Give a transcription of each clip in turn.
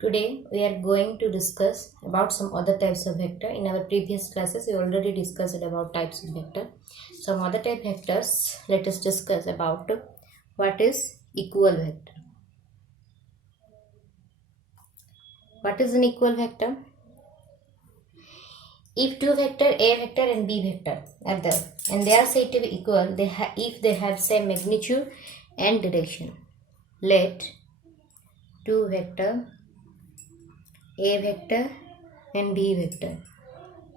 Today we are going to discuss about some other types of vector. In our previous classes we already discussed about types of vector. Some other type vectors, let us discuss about what is equal vector. What is an equal vector? If two vector A vector and B vector are there and they are said to be equal, if they have same magnitude and direction. Let two vector A vector and B vector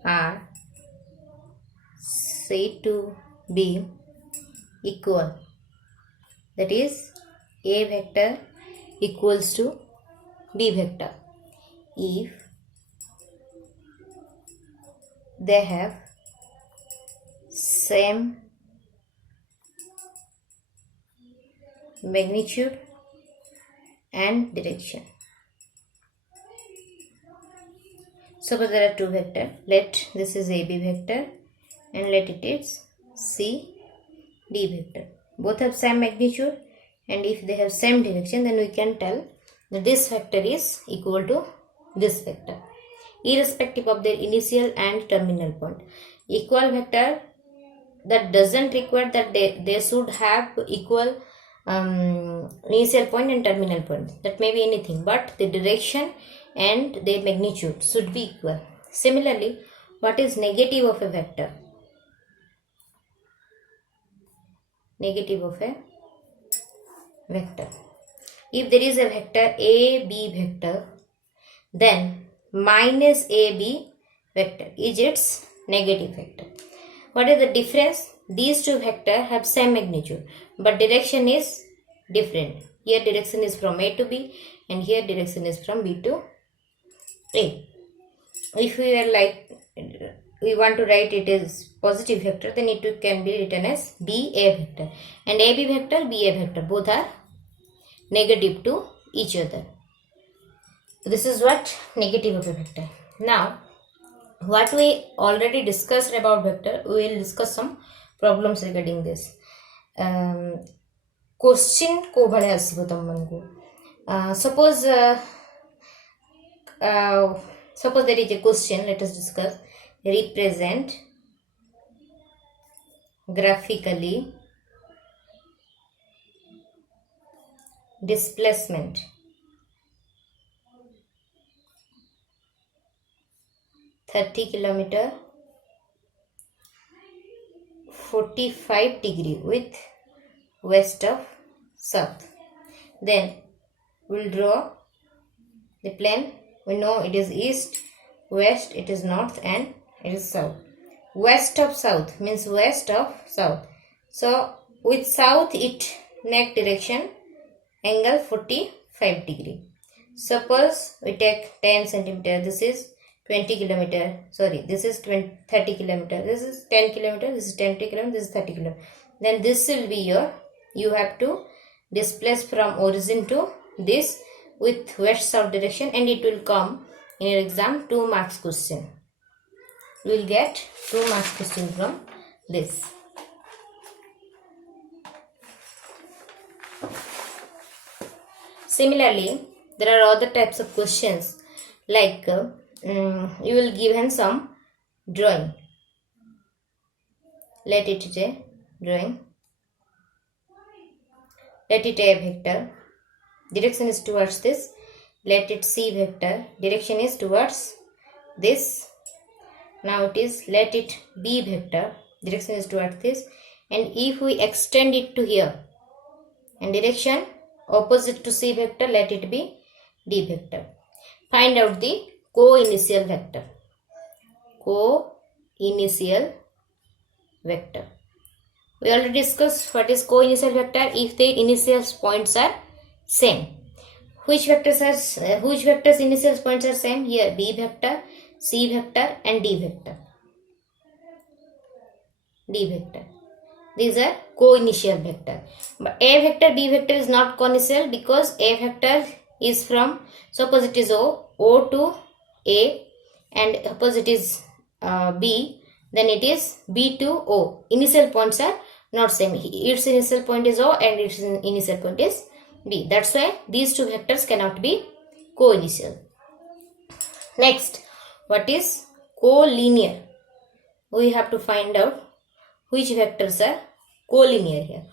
are said to be equal. That is, A vector equals to B vector if they have same magnitude and direction. Suppose there are two vectors. Let this is AB vector and let it is CD vector. Both have same magnitude, and if they have same direction, then we can tell that this vector is equal to this vector, irrespective of their initial and terminal point. Equal vector that doesn't require that they should have equal initial point and terminal point. That may be anything, but the direction and their magnitude should be equal. Similarly, what is negative of a vector? Negative of a vector. If there is a vector AB vector, then minus AB vector is its negative vector. What is the difference? These two vectors have same magnitude, but direction is different. Here direction is from A to B, and here direction is from B to A. If we want to write it as positive vector, then it can be written as BA vector, and AB vector, BA vector, both are negative to each other. This is what negative of a vector. Now, what we already discussed about vector, we will discuss some problems regarding this. Question को भले आसिबो तमनको. Suppose there is a question. Let us discuss. Represent graphically displacement km 45 degree with west of south. Then we'll draw the plane. We know it is east, west, it is north, and it is south. West of south means west of south. So with south it make direction angle 45 degree. Suppose we take 10 centimeter. This is 20 kilometer. Sorry, this is 30 kilometer. This is 10 kilometer. This is 20 kilometer. This is 30 kilometer. Then this will be your. You have to displace from origin to this with west south direction, and it will come in your exam 2 marks question. You will get 2 marks question from this. Similarly, there are other types of questions like you will given some drawing. Let it is a drawing. Let it a vector. Direction is towards this. Let it C vector. Direction is towards this. Now it is let it B vector. Direction is towards this. And if we extend it to here and direction opposite to C vector, let it be D vector. Find out the co-initial vector. Co-initial vector. We already discussed what is co-initial vector if the initial points are same. Which vectors initial points are same? Here B vector, C vector, and D vector. D vector. These are co-initial vector. But A vector, B vector is not co-initial because A vector is from, suppose it is O to A, and opposite is B, then it is B to O. Initial points are not same. Its initial point is O and its initial point is B. That's why these two vectors cannot be co-initial. Next, what is collinear? We have to find out which vectors are collinear here.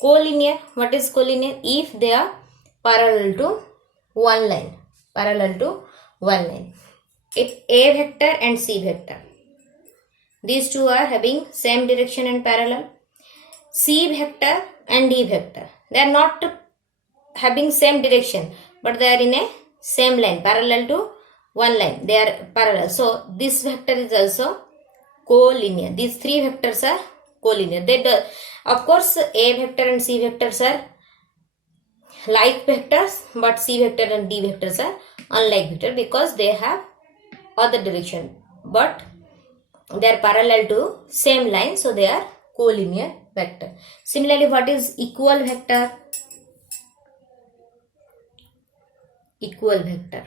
Collinear, what is collinear? If they are parallel to one line. Parallel to one line. If A vector and C vector, these two are having same direction and parallel. C vector and D vector, they are not having same direction, but they are in a same line, parallel to one line. They are parallel. So this vector is also collinear. These three vectors are collinear. Of course, A vector and C vectors are like vectors, but C vector and D vectors are unlike vector because they have other direction, but they are parallel to same line, so they are collinear vector. Similarly, what is equal vector? Equal vector.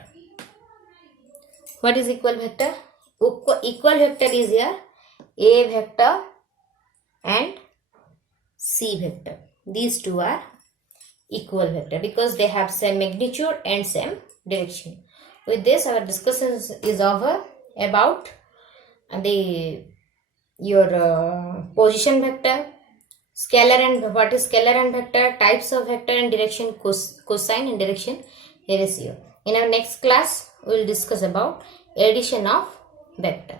What is equal vector? Equal vector is here A vector and C vector. These two are equal vector because they have same magnitude and same direction. With this, our discussion is over about your position vector, scalar and what is scalar and vector, types of vector, and direction cosine and direction ratio. In our next class, we will discuss about addition of vector.